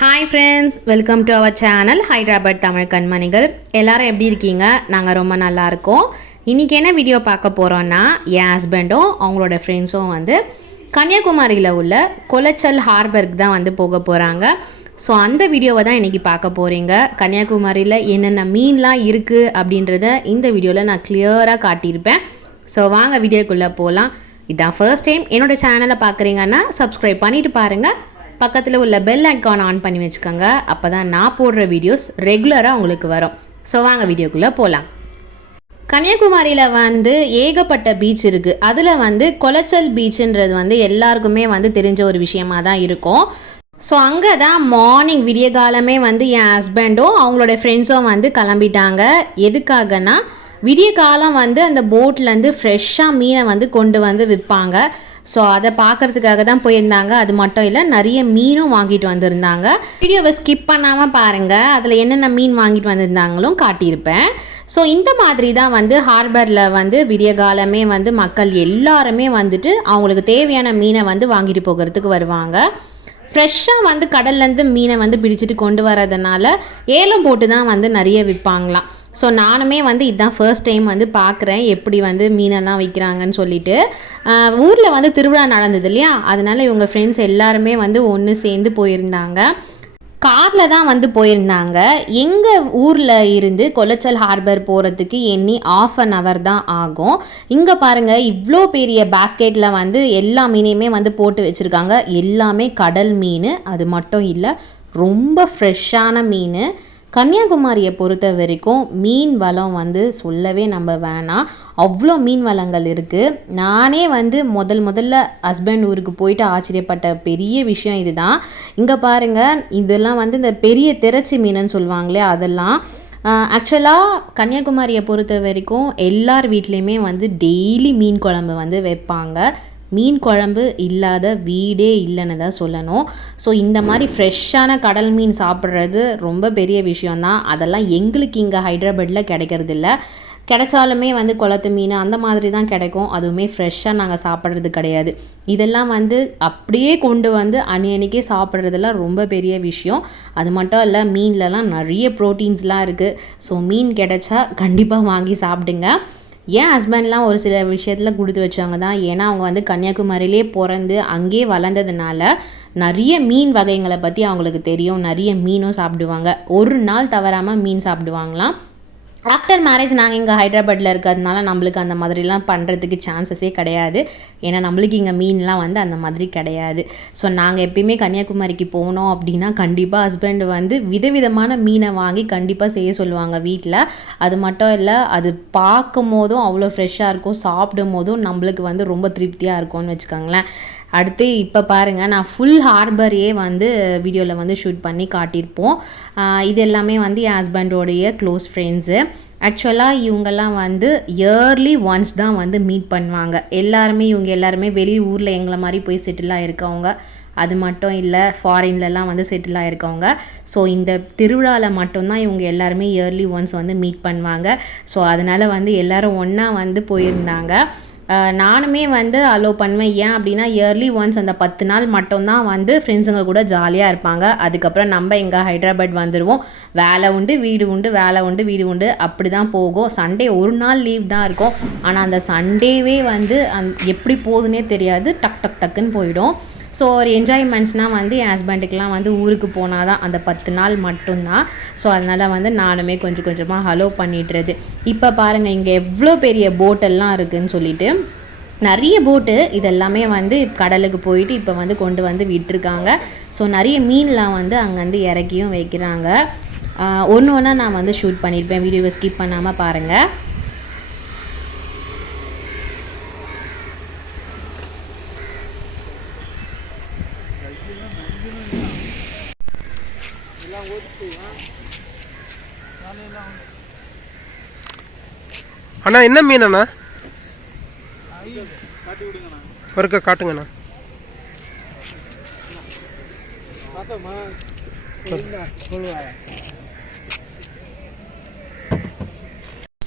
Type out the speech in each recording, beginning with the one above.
Hi friends welcome to our channel Hyderabad Tamil கண்மணிகள் எல்லாரும் எப்படி இருக்கீங்க? நாங்கள் ரொம்ப நல்லா இருக்கோம். இன்றைக்கி என்ன வீடியோ பார்க்க போகிறோன்னா என் ஹஸ்பண்டும் அவங்களோட ஃப்ரெண்ட்ஸும் வந்து கன்னியாகுமரியில் உள்ள கொலச்சல் ஹார்பர்க்கு தான் வந்து போக போகிறாங்க ஸோ அந்த வீடியோவை தான் இன்றைக்கி பார்க்க போகிறீங்க கன்னியாகுமரியில் என்னென்ன மீன்லாம் இருக்குது அப்படின்றத இந்த வீடியோவில் நான் கிளியராக காட்டியிருப்பேன். ஸோ வாங்க வீடியோக்குள்ளே போகலாம் இதான் ஃபர்ஸ்ட் டைம் என்னோட சேனலை பார்க்குறீங்கன்னா சப்ஸ்கிரைப் பண்ணிவிட்டு பாருங்கள் பக்கத்தில் உள்ள பெல் ஐக்கான் ஆன் பண்ணி வச்சுக்கோங்க. அப்போ தான் நான் போடுற வீடியோஸ் ரெகுலராக உங்களுக்கு வரும். ஸோ வாங்க வீடியோக்குள்ளே போகலாம் கன்னியாகுமரியில் வந்து ஏகப்பட்ட பீச் இருக்குது அதில் வந்து கொலச்சல் பீச்சுன்றது வந்து எல்லாருக்குமே வந்து தெரிஞ்ச ஒரு விஷயமா தான் இருக்கும். ஸோ அங்கே தான் மார்னிங் விடிய காலமே வந்து என் ஹஸ்பண்டும் அவங்களோட ஃப்ரெண்ட்ஸும் வந்து கிளம்பிட்டாங்க. எதுக்காகனா விடிய காலம் வந்து அந்த போட்லேருந்து ஃப்ரெஷ்ஷாக மீனை வந்து கொண்டு வந்து விற்பாங்க ஸோ அதை பார்க்கறதுக்காக தான் போயிருந்தாங்க. அது மட்டும் இல்லை நிறைய மீனும் வாங்கிட்டு வந்திருந்தாங்க. வீடியோவை ஸ்கிப் பண்ணாமல் பாருங்கள் அதில் என்னென்ன மீன் வாங்கிட்டு வந்திருந்தாங்களும் காட்டியிருப்பேன். ஸோ இந்த மாதிரி தான் வந்து ஹார்பரில் வந்து விடிய காலமே வந்து மக்கள் எல்லாருமே வந்துட்டு அவங்களுக்கு தேவையான மீனை வந்து வாங்கிட்டு போகிறதுக்கு வருவாங்க. ஃப்ரெஷ்ஷாக வந்து கடல்லேருந்து மீனை வந்து பிடிச்சிட்டு கொண்டு வரதுனால ஏலம் போட்டு தான் வந்து நிறைய விற்பாங்களாம் ஸோ நானுமே வந்து இதுதான் ஃபர்ஸ்ட் டைம் வந்து பார்க்குறேன் எப்படி வந்து மீனெல்லாம் விற்கிறாங்கன்னு சொல்லிட்டு. ஊரில் வந்து திருவிழா நடந்தது இல்லையா? அதனால் இவங்க ஃப்ரெண்ட்ஸ் எல்லாருமே வந்து ஒன்று சேர்ந்து போயிருந்தாங்க. காரில் தான் வந்து போயிருந்தாங்க. எங்கள் ஊரில் இருந்து கொலச்சல் ஹார்பர் போகிறதுக்கு எண்ணி ஆஃப் அன் ஹவர் தான் ஆகும். இங்கே பாருங்கள் இவ்வளோ பெரிய பேஸ்கெட்டில் வந்து எல்லா மீனையுமே வந்து போட்டு வச்சுருக்காங்க. எல்லாமே கடல் மீன். அது மட்டும் இல்லை ரொம்ப ஃப்ரெஷ்ஷான மீன். கன்னியாகுமரியை பொறுத்த வரைக்கும் மீன் வளம் வந்து சொல்லவே நம்ம வேணாம். அவ்வளோ மீன் வளங்கள் இருக்குது நானே வந்து முதல் முதல்ல ஹஸ்பண்ட் ஊருக்கு போயிட்டு ஆச்சரியப்பட்ட பெரிய விஷயம் இதுதான். இங்கே பாருங்கள் இதெல்லாம் வந்து இந்த பெரிய திரச்சி மீனுன்னு சொல்லுவாங்களே அதெல்லாம். ஆக்சுவலாக கன்னியாகுமரியை பொறுத்த வரைக்கும் எல்லார் வீட்லேயுமே வந்து டெய்லி மீன் குழம்பு வந்து வைப்பாங்க. மீன் குழம்பு இல்லாத வீடே இல்லைன்னு தான் சொல்லணும். ஸோ இந்த மாதிரி ஃப்ரெஷ்ஷான கடல் மீன் சாப்பிட்றது ரொம்ப பெரிய விஷயந்தான் அதெல்லாம் எங்களுக்கு இங்கே ஹைதராபாத்தில் கிடைக்கிறது இல்லை கிடைச்சாலுமே வந்து குளத்து மீன் அந்த மாதிரி தான் கிடைக்கும். அதுவுமே ஃப்ரெஷ்ஷாக நாங்கள் சாப்பிட்றது கிடையாது. இதெல்லாம் வந்து அப்படியே கொண்டு வந்து அன்னைக்கே சாப்பிட்றதெல்லாம் ரொம்ப பெரிய விஷயம். அது மட்டும் இல்லை மீன்லலாம் நிறைய ப்ரோட்டீன்ஸ்லாம் இருக்குது ஸோ மீன் கிடைச்சா கண்டிப்பாக வாங்கி சாப்பிடுங்க. என் ஹஸ்பண்ட்லாம் ஒரு சில விஷயத்தில் கொடுத்து வச்சவங்க தான் ஏன்னா அவங்க வந்து கன்னியாகுமரியிலே பிறந்து அங்கேயே வளர்ந்ததுனால நிறைய மீன் வகைங்களை பற்றி அவங்களுக்கு தெரியும். நிறைய மீனும் சாப்பிடுவாங்க. ஒரு நாள் தவறாமல் மீன் சாப்பிடுவாங்களாம். ஆஃப்டர் மேரேஜ் நாங்கள் இங்கே ஹைதராபாத்தில் இருக்கிறதுனால நம்மளுக்கு அந்த மாதிரிலாம் பண்ணுறதுக்கு சான்சஸே கிடையாது. ஏன்னா நம்மளுக்கு இங்கே மீன்லாம் வந்து அந்த மாதிரி கிடையாது. ஸோ நாங்கள் எப்பயுமே கன்னியாகுமரிக்கு போனோம் அப்படின்னா கண்டிப்பாக ஹஸ்பண்ட் வந்து விதவிதமான மீனை வாங்கி கண்டிப்பாக செய்ய சொல்லுவாங்க வீட்டில் அது மட்டும் இல்லை அது பார்க்கும் போதும் அவ்வளோ ஃப்ரெஷ்ஷாக இருக்கும். சாப்பிடும் போதும் நம்மளுக்கு வந்து ரொம்ப திருப்தியாக இருக்கும்னு வச்சுக்கோங்களேன். அடுத்து இப்போ பாருங்கள் நான் ஃபுல் ஹார்பரையே வந்து வீடியோவில் வந்து ஷூட் பண்ணி காட்டியிருப்போம். இது எல்லாமே வந்து என் ஹஸ்பண்டோடைய க்ளோஸ் ஃப்ரெண்ட்ஸு ஆக்சுவலாக இவங்கெல்லாம் வந்து இயர்லி ஒன்ஸ் தான் வந்து மீட் பண்ணுவாங்க. எல்லாருமே இவங்க எல்லாருமே வெளி ஊரில் எங்களை மாதிரி போய் செட்டிலாக இருக்கவங்க அது மட்டும் இல்லை ஃபாரின்லலாம் வந்து செட்டில் ஆகிருக்கவங்க ஸோ இந்த திருவிழாவில் மட்டும்தான் இவங்க எல்லாருமே இயர்லி ஒன்ஸ் வந்து மீட் பண்ணுவாங்க. ஸோ அதனால் வந்து எல்லோரும் ஒன்றா வந்து போயிருந்தாங்க. நானுமே வந்து அலோவ் பண்ணுவேன். ஏன் அப்படின்னா இயர்லி ஒன்ஸ் அந்த பத்து நாள் மட்டும்தான் வந்து ஃப்ரெண்ட்ஸுங்க கூட ஜாலியாக இருப்பாங்க. அதுக்கப்புறம் நம்ம எங்கே ஹைதராபாத் வந்துடுவோம் வேலை உண்டு வீடு உண்டு வேலை உண்டு வீடு உண்டு. அப்படி தான் போகும். சண்டே ஒரு நாள் லீவ் தான் இருக்கும். ஆனால் அந்த சண்டேவே வந்து அந் எப்படி போகுதுன்னே தெரியாது. டக் டக் டக்குன்னு போயிடும். ஸோ ஒரு என்ஜாய்மெண்ட்ஸ்னால் வந்து என் ஹஸ்பண்டுக்கெலாம் வந்து ஊருக்கு போனால் தான் அந்த பத்து நாள் மட்டும்தான். ஸோ அதனால் வந்து நானுமே கொஞ்சம் கொஞ்சமாக ஹலோ பண்ணிடுறது. இப்போ பாருங்கள் இங்கே எவ்வளோ பெரிய போட்டெல்லாம் இருக்குதுன்னு சொல்லிட்டு நிறைய போட்டு இதெல்லாமே வந்து கடலுக்கு போயிட்டு இப்போ வந்து கொண்டு வந்து விட்டுருக்காங்க. ஸோ நிறைய மீன்லாம் வந்து அங்கேருந்து இறக்கியும் வைக்கிறாங்க. ஒன்று ஒன்றா நான் வந்து ஷூட் பண்ணியிருப்பேன். வீடியோவை ஸ்கிப் பண்ணாமல் பாருங்கள் அண்ணா என்ன மீன் அண்ணா ஒருக்க காட்டுங்கண்ணா. ஸோ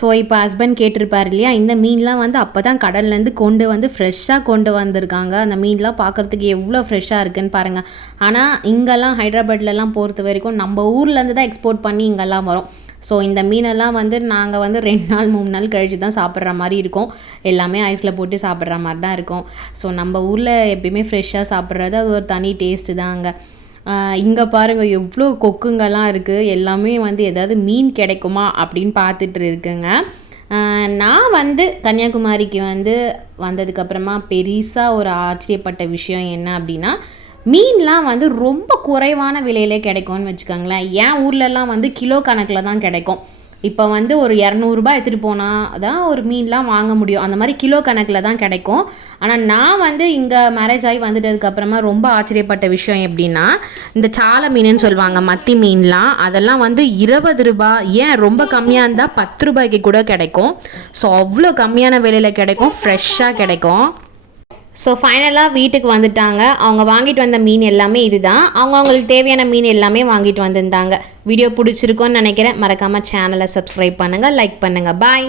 ஸோ இப்போ ஹஸ்பண்ட் கேட்டிருப்பார் இல்லையா? இந்த மீன்லாம் வந்து அப்போ தான் கடல்லேருந்து கொண்டு வந்து ஃப்ரெஷ்ஷாக கொண்டு வந்திருக்காங்க. அந்த மீன்லாம் பார்க்குறதுக்கு எவ்வளோ ஃப்ரெஷ்ஷாக இருக்குன்னு பாருங்கள் ஆனால் இங்கெல்லாம் ஹைதராபாத்லலாம் பொறுத்த வரைக்கும் நம்ம ஊர்லேருந்து தான் எக்ஸ்போர்ட் பண்ணி இங்கெல்லாம் வரும். ஸோ இந்த மீனெல்லாம் வந்து நாங்கள் வந்து ரெண்டு நாள் மூணு நாள் கழிச்சு தான் சாப்பிட்ற மாதிரி இருக்கும். எல்லாமே ஐஸில் போட்டு சாப்பிட்ற மாதிரி தான் இருக்கும். ஸோ நம்ம ஊரில் எப்பயுமே ஃப்ரெஷ்ஷாக சாப்பிட்றது அது ஒரு தனி டேஸ்ட்டு தான் அங்கே இங்கே பாருங்கள் எவ்வளோ கொக்குங்கெல்லாம் இருக்குது எல்லாமே வந்து ஏதாவது மீன் கிடைக்குமா அப்படின்னு பார்த்துட்டு இருக்குங்க. நான் வந்து கன்னியாகுமரிக்கு வந்து வந்ததுக்கப்புறமா பெருசாக ஒரு ஆச்சரியப்பட்ட விஷயம் என்ன அப்படின்னா மீன்லாம் வந்து ரொம்ப குறைவான விலையிலே கிடைக்கும்னு வச்சுக்கோங்களேன். என் ஊர்லலாம் வந்து கிலோ கணக்கில் தான் கிடைக்கும். இப்போ வந்து ஒரு இரநூறுபா எடுத்துகிட்டு போனால் தான் ஒரு மீன்லாம் வாங்க முடியும். அந்த மாதிரி கிலோ கணக்கில் தான் கிடைக்கும். ஆனால் நான் வந்து இங்கே மேரேஜ் ஆகி வந்துட்டதுக்கப்புறமா ரொம்ப ஆச்சரியப்பட்ட விஷயம் எப்படின்னா இந்த சால மீனுன்னு சொல்லுவாங்க மத்தி மீன்லாம் அதெல்லாம் வந்து இருபது ரூபா ஏன் ரொம்ப கம்மியாக இருந்தால் பத்து ரூபாய்க்கு கூட கிடைக்கும். ஸோ அவ்வளோ கம்மியான விலையில் கிடைக்கும் ஃப்ரெஷ்ஷாக கிடைக்கும். ஸோ ஃபைனலாக வீட்டுக்கு வந்துட்டாங்க. அவங்க வாங்கிட்டு வந்த மீன் எல்லாமே இதுதான். அவங்க அவங்களுக்கு தேவையான மீன் எல்லாமே வாங்கிட்டு வந்திருந்தாங்க. வீடியோ பிடிச்சிருக்கோன்னு நினைக்கிறேன். மறக்காமல் சேனலை சப்ஸ்கிரைப் பண்ணுங்கள் லைக் பண்ணுங்கள் பாய்